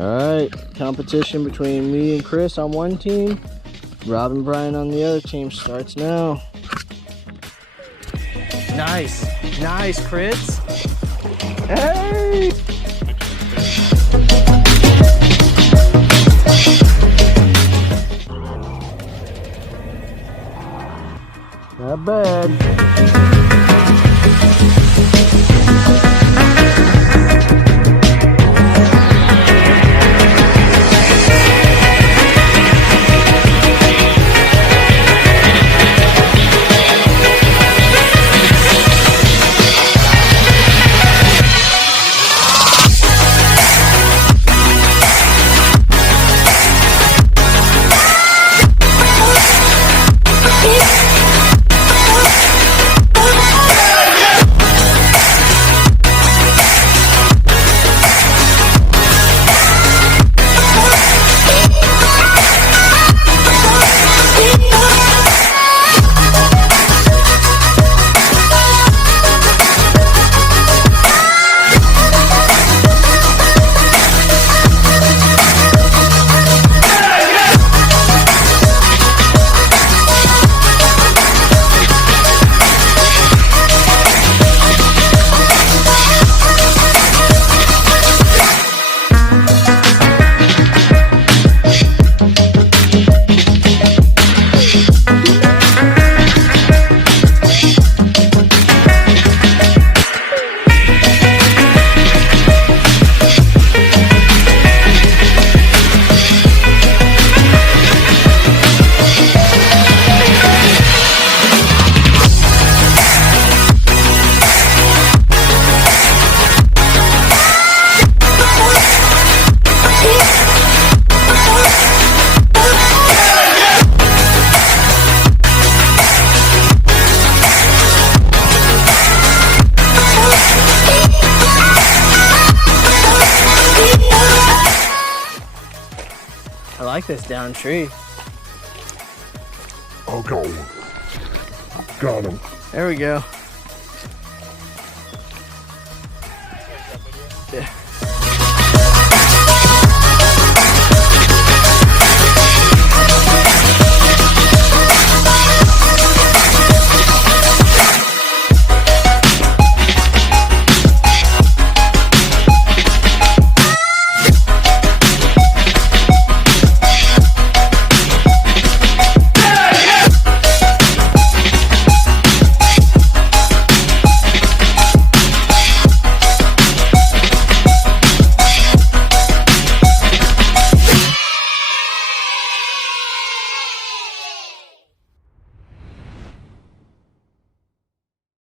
Alright, competition between me and Chris on one team, Rob and Brian on the other team starts now. Nice, nice, Chris. Hey! Not bad. I like this down tree. I'll go. Got him. There we go. Yeah.